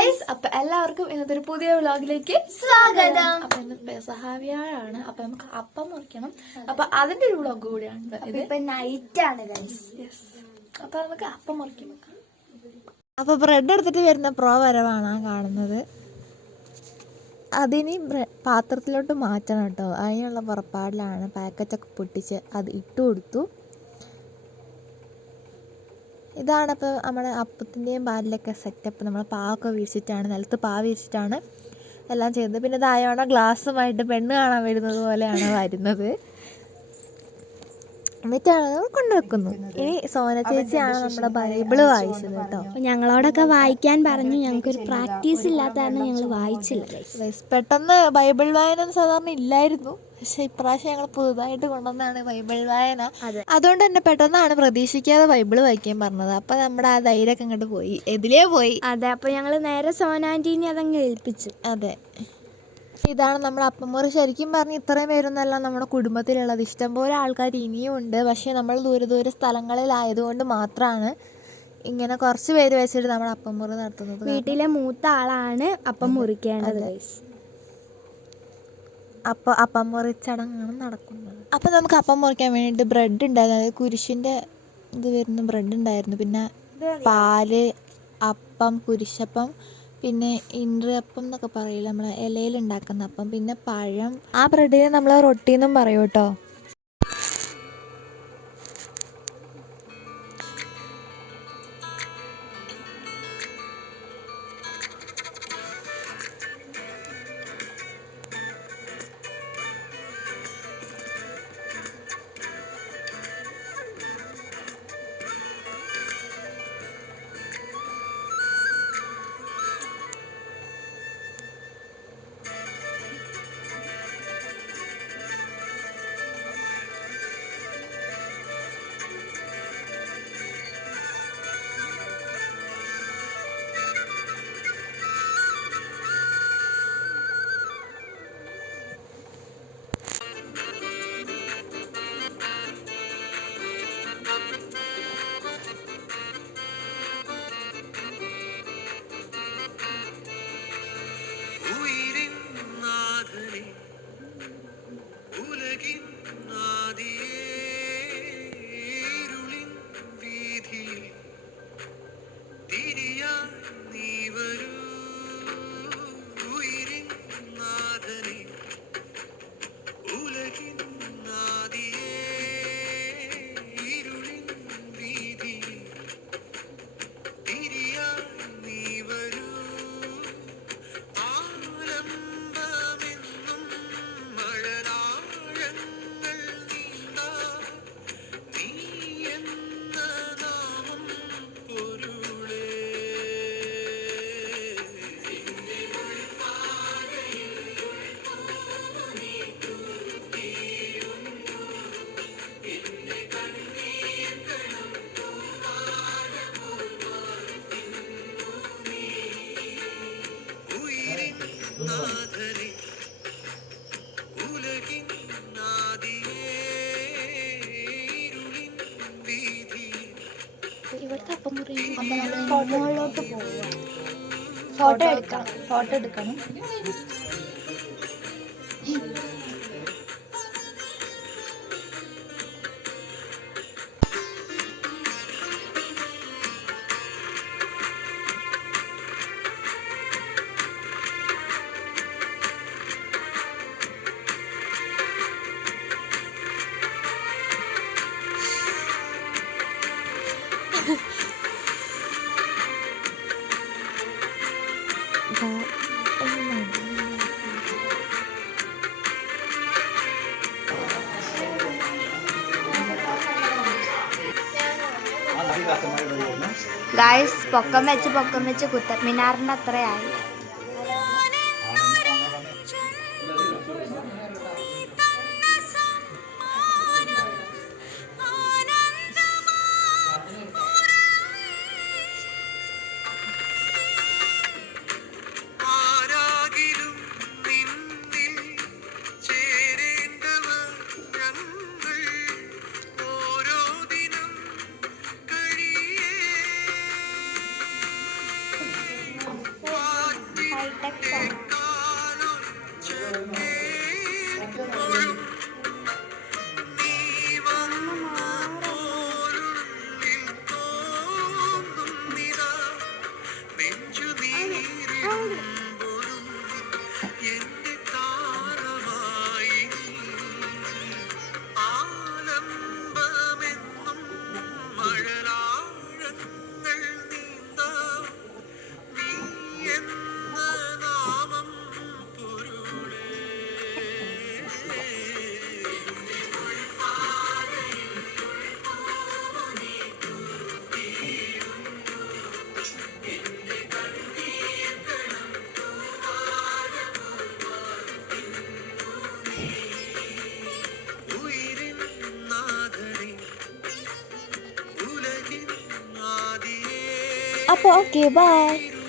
Guys, അപ്പൊ എല്ലാവർക്കും ഇന്നത്തെ ഒരു പുതിയ വ്ലോഗിലേക്ക് സ്വാഗതം. അപ്പൊ ഇന്ന് പെസഹാവ്യാഴാണ്. അപ്പൊ നമുക്ക് അപ്പം മുറിക്കണം. അപ്പൊ അതിന്റെ ഒരു വ്ലോഗ് കൂടിയാണ് ഇത്. ഇപ്പൊ നൈറ്റ് ആണ് ഗൈസ്. അപ്പൊ നമുക്ക് അപ്പം മുറിക്കണം. അപ്പൊ ബ്രെഡ് എടുത്തിട്ട് വരുന്ന വരവാണ് കാണുന്നത്. അതിനി പാത്രത്തിലോട്ട് മാറ്റണം കേട്ടോ. അതിനുള്ള പുറപ്പാടിലാണ്. പാക്കറ്റൊക്കെ പൊട്ടിച്ച് അത് ഇട്ട് കൊടുത്തു. ഇതാണ് ഇപ്പോൾ നമ്മുടെ അപ്പത്തിൻ്റെയും പാലിലൊക്കെ സെറ്റപ്പ്. നമ്മൾ പാവൊക്കെ വീഴ്ചിട്ടാണ്, നിലത്ത് പാവ് വീഴ്ചിട്ടാണ് എല്ലാം ചെയ്യുന്നത്. പിന്നെ ഇതായോണ ഗ്ലാസ്സുമായിട്ട് പെണ്ണ് കാണാൻ വരുന്നത് പോലെയാണ് വരുന്നത്. എന്നിട്ടാണ് കൊണ്ടുവെക്കുന്നു. ഇനി സോന ചേച്ചിയാണ് നമ്മുടെ ബൈബിള് വായിച്ചത് കേട്ടോ. ഞങ്ങളോടൊക്കെ വായിക്കാൻ പറഞ്ഞു. ഞങ്ങൾക്കൊരു പ്രാക്ടീസ് ഇല്ലാത്ത കാരണം ഞങ്ങൾ വായിച്ചില്ല. പെട്ടെന്ന് ബൈബിൾ വായന സാധാരണ ഇല്ലായിരുന്നു. പക്ഷെ ഇപ്രാവശ്യം ഞങ്ങൾ പുതുതായിട്ട് കൊണ്ടുവന്നാണ് ബൈബിൾ വായന. അതുകൊണ്ട് തന്നെ പെട്ടെന്നാണ് പ്രതീക്ഷിക്കാതെ ബൈബിള് വായിക്കാൻ പറഞ്ഞത്. അപ്പൊ നമ്മുടെ ആ ധൈര്യമൊക്കെ അങ്ങോട്ട് പോയി, എതിലേ പോയി. അതെ, അപ്പൊ ഞങ്ങൾ നേരെ സോനാൻറ്റീനെ അതങ്ങ് ഏൽപ്പിച്ചു. അതെ, ഇതാണ് നമ്മുടെ അപ്പമുറി. ശരിക്കും പറഞ്ഞ് ഇത്രയും പേരൊന്നല്ല നമ്മുടെ കുടുംബത്തിലുള്ളത്. ഇഷ്ടംപോലെ ആൾക്കാർ ഇനിയും ഉണ്ട്. പക്ഷേ നമ്മൾ ദൂര സ്ഥലങ്ങളിലായതുകൊണ്ട് മാത്രമാണ് ഇങ്ങനെ കുറച്ച് പേര് വെച്ചിട്ട് നമ്മുടെ അപ്പമുറി നടത്തുന്നത്. വീട്ടിലെ മൂത്ത ആളാണ് അപ്പം മുറിക്കേണ്ടത്. അപ്പം മുറി ചടങ്ങാണ് നടക്കുന്നത്. അപ്പം നമുക്ക് അപ്പം മുറിക്കാൻ വേണ്ടിയിട്ട് ബ്രെഡ് ഉണ്ടായിരുന്നു. അതായത് കുരിശിൻ്റെ ഇത് വരുന്ന ബ്രെഡ് ഉണ്ടായിരുന്നു. പിന്നെ പാല്, അപ്പം, കുരിശപ്പം, പിന്നെ ഇൻട്രിയപ്പം എന്നൊക്കെ പറയില്ല, നമ്മൾ ഇലയിൽ ഉണ്ടാക്കുന്ന അപ്പം, പിന്നെ പഴം. ആ ബ്രെഡിനെ നമ്മൾ റൊട്ടി എന്നും പറയും കേട്ടോ. ഇവിടുത്തെ അപ്പം മുറി മുകളിലോട്ട് പോവുക. ഫോട്ടോ എടുക്കണം. ഗൈസ്, പൊക്കം വെച്ച് കുത്തബ് മിനാറിന്റെ അത്രയായി. High tech phone. അപ്പോൾ ഓക്കെ ബൈ.